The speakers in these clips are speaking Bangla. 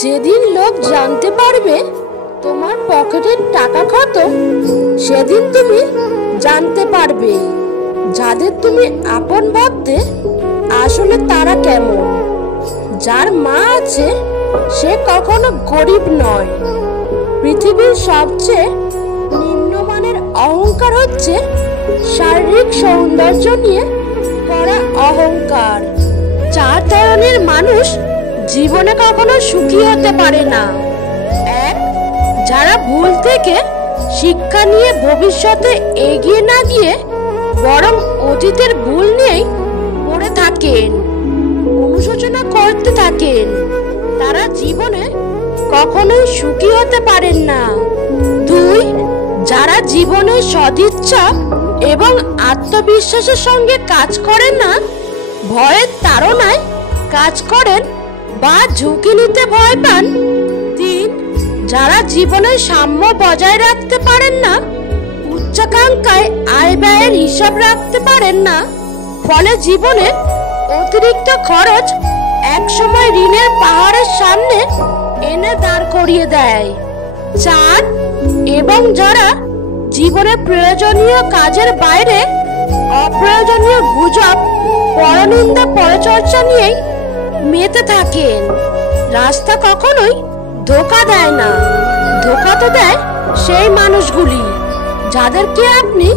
যেদিন লোক জানতে পারবে তোমার পকেটের টাকা খতম, সেদিন তুমি জানতে পারবে যাদের তুমি আপন ভাবতে আসলে তারা কেমন। যার মা আছে সে কখনো গরিব নয়। পৃথিবীর সবচেয়ে নিম্নমানের অহংকার হচ্ছে শারীরিক সৌন্দর্য নিয়ে করা অহংকার। 4 ধরনের মানুষ জীবনে কখনো সুখী হতে পারে না। 1, যারা ভুল থেকে শিক্ষা নিয়ে ভবিষ্যতে এগিয়ে না গিয়ে বরং অতীতের ভুল নিয়েই পড়ে থাকেন, অনুশোচনা করতে থাকেন, তারা জীবনে কখনোই সুখী হতে পারেন না। 2, যারা জীবনে সদিচ্ছা এবং আত্মবিশ্বাসের সঙ্গে কাজ করেন না, ভয়ের তাড়নায় কাজ করেন বা ঝুঁকি নিতে ভয় পান। 3, যারা জীবনে সাম্য বজায় রাখতে পারেন না, উচ্চাকাঙ্ক্ষায় আয় ব্যয়ের হিসাব রাখতে পারেন না, ফলে জীবনে অতিরিক্ত খরচ একসময় ঋণের পাহাড়ের সামনে এনে দাঁড় করিয়ে দেয়। 4, এবং যারা জীবনে প্রয়োজনীয় কাজের বাইরে অপ্রয়োজনীয় গুজব, পরনিন্দা, পরচর্চা নিয়েই মেতে থাকেন। রাস্তা কখনোই ধোঁকা দেয় না, ধোঁকা তো দেয় সেই মানুষগুলি যাদেরকে আপনি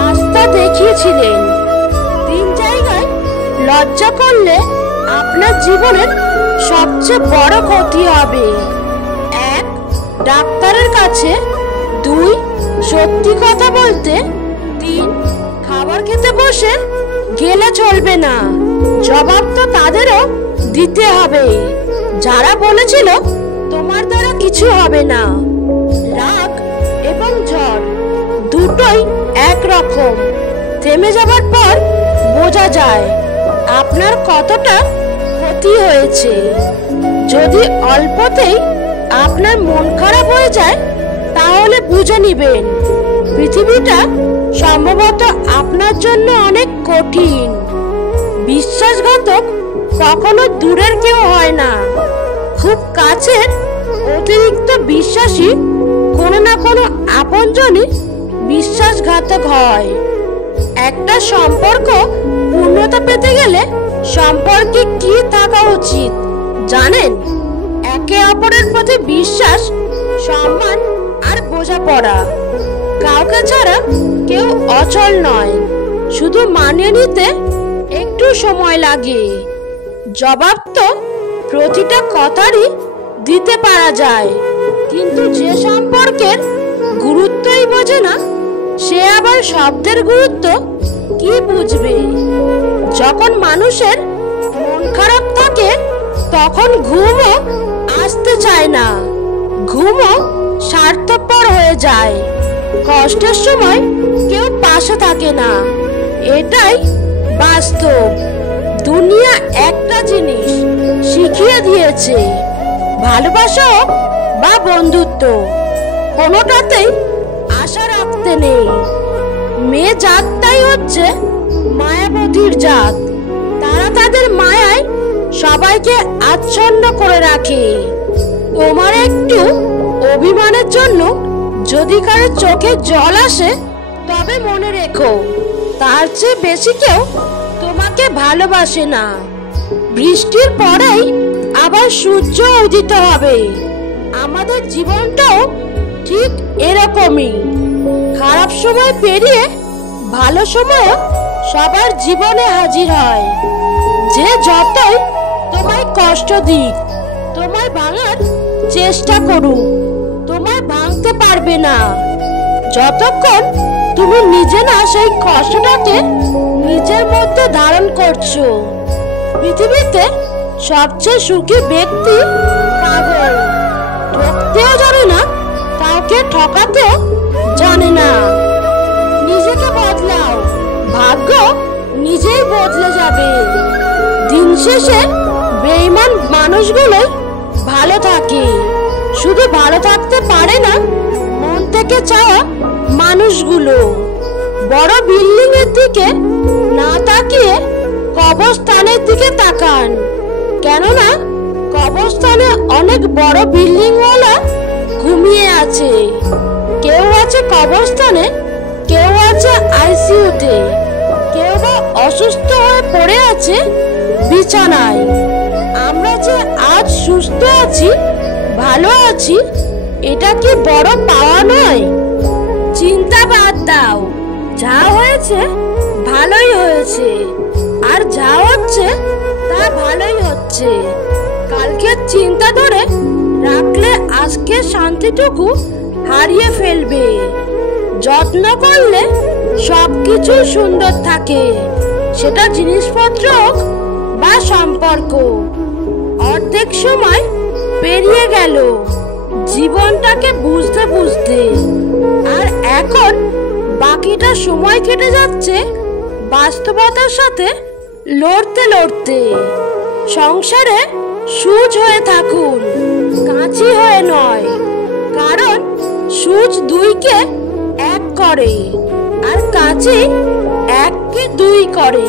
রাস্তা দেখিয়েছিলেন। 3 জায়গায় লজ্জা করলে আপনার জীবনের সবচেয়ে বড় ক্ষতি হবে। 1, ডাক্তারের কাছে। 2, সত্যি কথা বলতে। 3, খাবার খেতে বসে গেলে চলবে না, জবাব তো তাদেরও দিতে হবে যারা বলেছিল তোমার দ্বারা কিছু হবে না। রাগ এবং ঝড় দুটোই একরকম, থেমে যাবার পর বোঝা যায় আপনার কতটা ক্ষতি হয়েছে। যদি অল্পতেই আপনার মন খারাপ হয়ে যায় তাহলে বুঝে নিবেন পৃথিবীটা সম্ভবত আপনার জন্য অনেক কঠিন। বিশ্বাসঘাতক কখনো দূরের কেউ হয় না, খুব কাছের অতিরিক্ত বিশ্বাসী কোনো না কোনো আপনজনই বিশ্বাসঘাতক হয়। একটা সম্পর্ক পূর্ণতা পেতে গেলে সম্পর্কে কি থাকা উচিত জানেন? একে অপরের প্রতি বিশ্বাস, সম্মান আর বোঝাপড়া। কাউকে ছাড়া কেউ অচল নয়, শুধু মানিয়ে নিতে একটু সময় লাগে। জবাব তো প্রতিটা কথারই দিতে পারা যায়, কিন্তু যে সম্পর্কের গুরুত্বই বোঝে না সে আবার শব্দের গুরুত্ব কি বুঝবে? যখন মানুষের মন খারাপ থাকে তখন ঘুমও আসতে চায় না, ঘুমও স্বার্থপর হয়ে যায়। কষ্টের সময় কেউ পাশে থাকে না, এটাই বাস্তব। দুনিয়া একটা জিনিস শিখিয়ে দিয়েছে, ভালোবাসা বা বন্ধুত্ব কোনোটাতেই আশা রাখতে নেই। মেয়ে জাতটাই হচ্ছে মায়াবতীর জাত, তারা তাদের মায়ায় সবাইকে আচ্ছন্ন করে রাখে। তোমার একটু অভিমানের জন্য যদি কারো চোখে জল আসে তবে মনে রেখো তার চেয়ে বেশি কেউ তোমাকে ভালোবাসে না। বৃষ্টির পরেই আবার সূর্য উদিত হবে। আমাদের জীবনটাও ঠিক এরকমই, খারাপ সময় পেরিয়ে ভালো সময় সবার জীবনে হাজির হয়। যে যতই তোমায় কষ্ট দিক, তোমায় ভাঙার চেষ্টা করুক, তোমায় ভাঙতে পারবে না যতক্ষণ তুমি নিজে না সেই কষ্টটাকে নিজের মধ্যে ধারণ করছো। পৃথিবীতে সবচেয়ে সুখী ব্যক্তি পাগল, ঠকতেও জানে না, কাউকে ঠকাতেও জানে না। নিজেকে বদলাও, ভাগ্য নিজেই বদলে যাবে। দিন শেষে বেঈমান মানুষগুলোই ভালো থাকে, শুধু ভালো থাকতে পারে না মন থেকে চাওয়া মানুষগুলো। বড় বিল্ডিং এর দিকে না তাকিয়ে কবরস্থানের দিকে তাকান, কেননা কবরস্থানে অনেক বড় বিল্ডিং ওয়ালা ঘুমিয়ে আছে। কেউ আছে কবরস্থানে, কেউ আছে আইসিইউতে, কেউ বা অসুস্থ হয়ে পড়ে আছে বিছানায়। আমরা যে আজ সুস্থ আছি, ভালো আছি, এটা কি বড় পাওয়া নয়? চিন্তা বাদ দাও, যা হয়েছে ভালোই হয়েছে, আর যা হচ্ছে তা ভালোই হচ্ছে। কালকে চিন্তা ধরে রাখলে আজকে শান্তিটুকু হারিয়ে ফেলবে। যত্ন করলে সবকিছু সুন্দর থাকে, সেটা জিনিসপত্র হোক বা সম্পর্ক। অর্ধেক সময় পেরিয়ে গেল জীবনটাকে বুঝতে বুঝতে, আর এখন বাকিটা সময় কেটে যাচ্ছে বাস্তবতার সাথে লড়তে লড়তে। সংসারে সূচ হয়ে থাকুন, কাঁচি হয়ে নয়, কারণ সূচ দুইকে এক করে আর কাঁচি এককে দুই করে।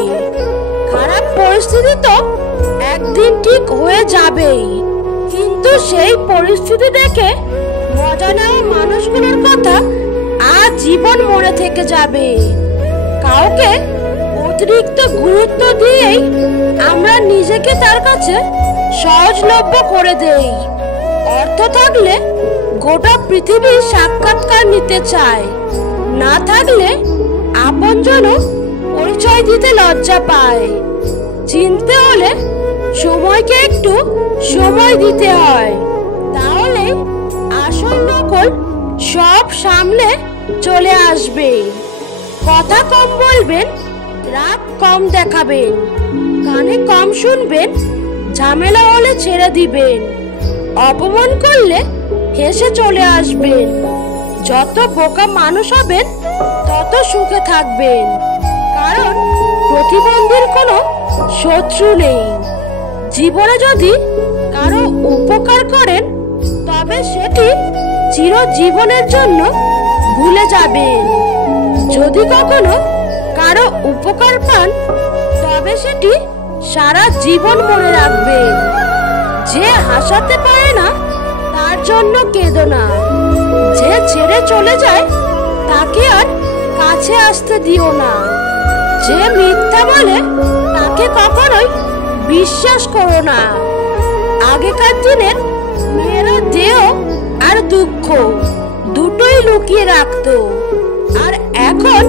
খারাপ পরিস্থিতি তো একদিন ঠিক হয়ে যাবেই, কিন্তু সেই পরিস্থিতি দেখে মজা নেওয়া মানুষগুলোর কথা আজ জীবন মনে থেকে যাবে। কাউকে অতিরিক্ত গুরুত্ব দিয়েই আমরা নিজেকে তার কাছে সহজলভ্য করে দেই। অর্থ থাকলে গোটা পৃথিবীর সাক্ষাৎকার নিতে চায়, না থাকলে আপনজন পরিচয় দিতে লজ্জা পায়। চিনতে হলে সময়কে একটু সময় দিতে হয়, তাহলে আসল নকল সব সামনে চলে আসবে। কথা কম বলবেন, রাগ কম দেখাবেন, কানে কম শুনবেন, ঝামেলা হলে ছেড়ে দিবেন, অপমান করলে হেসে চলে আসবেন। যত বোকা মানুষ হবেন তত সুখে থাকবেন, কারণ প্রতিবন্ধীর কোনো শত্রু নেই। জীবনে যদি কারো উপকার করেন তবে সেটি চিরজীবনের জন্য ভুলে যাবেন। যদি কখনো কারো উপকার পান তবে সেটি সারা জীবন মনে রাখবেন। যে হাসাতে পারে না তার জন্য কেঁদো না, যে ছেড়ে চলে যায় তাকে আর কাছে আসতে দিও না, যে মিথ্যা বলে তাকে কখনোই বিশ্বাস করো না। আগেকার দিনের মেয়েরা দেহ আর দুঃখ দুটোই লুকিয়ে রাখতো, আর এখন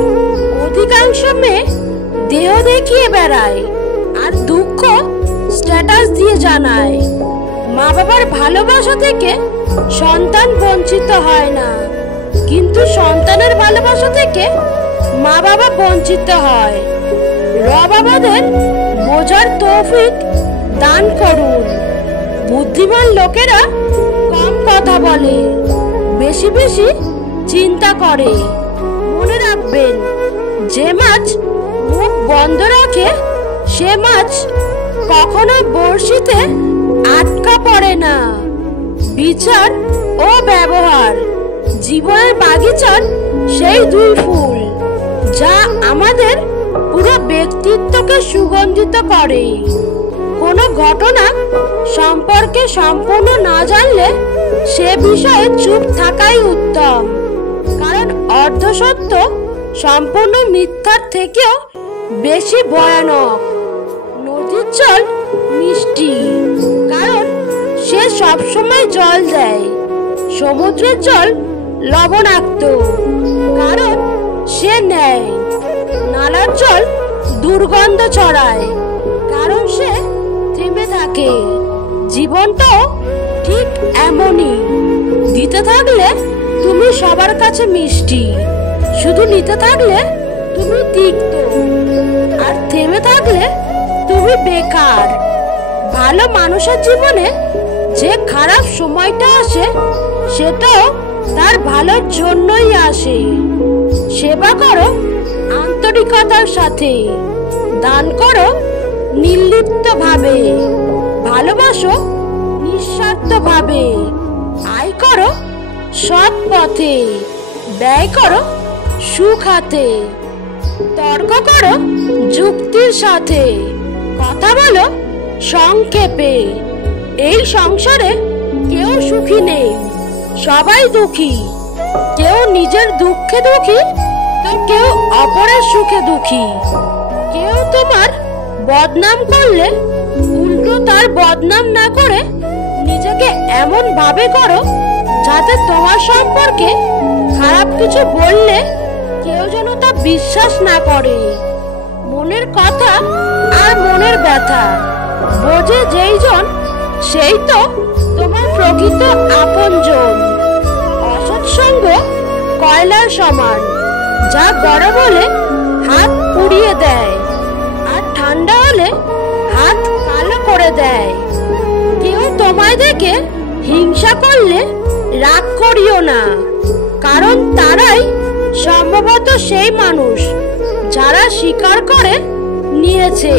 অধিকাংশ মেয়ে দেহ দেখিয়ে বেড়ায় আর দুঃখ স্ট্যাটাস দিয়ে জানায়। মা বাবার ভালোবাসা থেকে সন্তান বঞ্চিত হয় না, কিন্তু সন্তানের ভালোবাসা থেকে মা বাবা বঞ্চিত হয়। রব আমাদের বোঝার তৌফিক দান করুন। বুদ্ধিমান লোকেরা কম কথা বলে, বেশি বেশি চিন্তা করে। মনে রাখবেন, যে মাছ মুখ বন্ধ রাখে সে মাছ কখনো বড়শিতে আটকা পড়ে না। বিচার ও ব্যবহার জীবনের বাগিচার সেই দুই ফুল, যা আমাদের পুরো ব্যক্তিত্বকে সুগন্ধিত করে। কোনো ঘটনা সম্পর্কে সম্পূর্ণ না জানলে সে বিষয়ে চুপ থাকাই উত্তম, কারণ অর্ধসত্য সম্পূর্ণ মিথ্যার থেকেও বেশি ভয়ানক। নদীর জল মিষ্টি, কারণ সে সবসময় জল দেয়। সমুদ্রের জল লবণাক্ত, কারণ সে নেয়। নালার জল দুর্গন্ধ ছড়ায়, কারণ সে থেমে থাকে। জীবনটাও ঠিক এমনই, দিতে থাকলে তুমি সবার কাছে মিষ্টি, শুধু নিতে থাকলে তুমি তিক্ত, আর থেমে থাকলে তুমি বেকার। ভালো মানুষের জীবনে যে খারাপ সময়টা আসে সেটাও তার ভালোর জন্যই আসে। সেবা করো আন্তরিকতার সাথে, দান করো নির্লিপ্ত ভাবে, ভালোবাসো নিঃস্বার্থ ভাবে, আয় করো সৎ পথে, ব্যয় করো সুখাতে, তর্ক করো যুক্তির সাথে, কথা বলো সংক্ষেপে, এই সংসারে কেউ সুখী নেই, সবাই দুঃখী। কেউ নিজের দুঃখে দুঃখী, তো কেউ অপরের সুখে দুঃখী। কেউ তোমার বদনাম করলে উল্টো তার বদনাম না করে নিজেকে এমন ভাবে করো যাতে তোমার সম্পর্কে খারাপ কিছু বললে কেউ যেন তা বিশ্বাস না করে। মনের কথা আর মনের ব্যথা বোঝে যেইজন, সেই তো তোমার প্রকৃত আপনজন। অসৎ সঙ্গ কয়লার সমান, যা গরম হলে হাত পুড়িয়ে দেয় আর ঠান্ডা হলে হাত কালো করে দেয়। কেউ তোমায় দেখে হিংসা করলে রাগ করিও না, কারণ তারাই সম্ভবত সেই মানুষ যারা স্বীকার করে নিয়েছে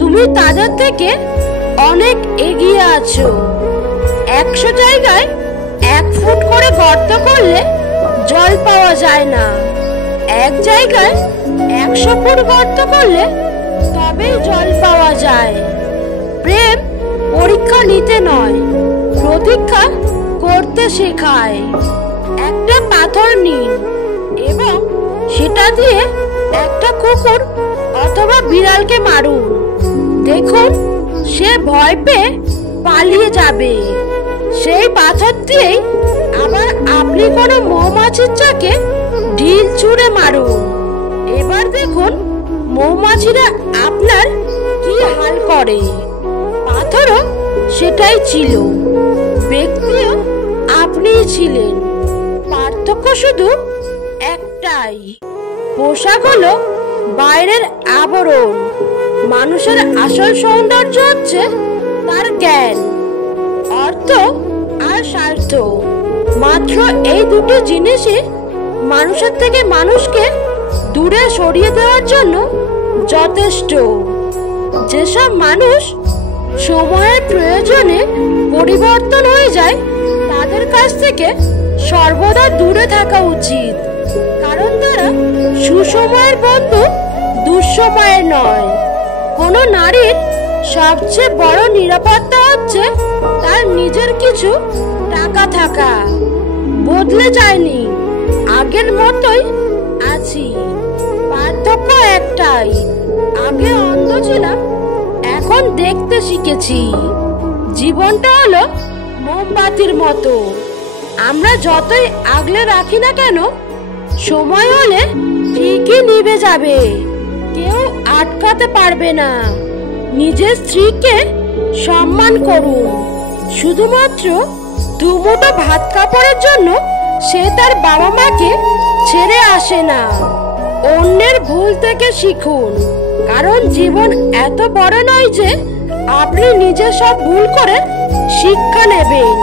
তুমি তাদের থেকে অনেক এগিয়ে আছো। 100 জায়গায় 1 ফুট করে গর্ত করলে জল পাওয়া যায় না, এক জায়গায় 100 ফুট গর্ত করলে তবেই জল পাওয়া যায়। প্রেম পরীক্ষা নিতে নয়, প্রতীক্ষা করতে শেখায়। একটা পাথর নিন এবং সেটা দিয়ে একটা কুকুর অথবা বিড়ালকে মারুন, দেখুন সে ভয় পেয়ে পালিয়ে যাবে। সেই পাথর দিয়েই আবার আপনি কোনো মৌমাছির চাকে ঢিল ছুঁড়ে মারুন, এবার দেখুন মৌমাছিরা আপনার কি হাল করে। পাথরও সেটাই ছিল, ব্যক্তিও আপনিই ছিলেন, পার্থক্য শুধু একটাই, পোশাক হলো বাইরের আবরণ। মানুষের আসল সৌন্দর্য হচ্ছে তার জ্ঞান, অর্থ আর স্বার্থ। মাত্র এই দুটো জিনিসই মানুষের থেকে মানুষকে দূরে সরিয়ে দেওয়ার জন্য যথেষ্ট। যেসব মানুষ সময়ের প্রয়োজনে পরিবর্তন হয়ে যায় তাদের কাছ থেকে সর্বদা দূরে থাকা উচিত, কারণ তারা সুসময়ের বন্ধু, দুঃসময়ের নয়। কোনো নারীর সবচেয়ে বড় নিরাপত্তা হচ্ছে তার নিজের কিছু টাকা থাকা। বদলে যায়নি, আগের মতোই আছি, পার্থক্য একটাই, আগে অন্ধ ছিলাম, এখন দেখতে শিখেছি। জীবনটা হলো মোমবাতির মতো, আমরা যতই আগলে রাখি না কেন সময় হলে ঠিকই নিভে যাবে, কেউ আটকাতে পারবে না। নিজের স্ত্রীকে সম্মান করুন, শুধুমাত্র দুমুঠো ভাত কাপড়ের জন্য সে তার বাবা মাকে ছেড়ে আসে না। অন্যের ভুল থেকে শিখুন, কারণ জীবন এত বড় নয় যে আপনি নিজে সব ভুল করে শিক্ষা নেবেন।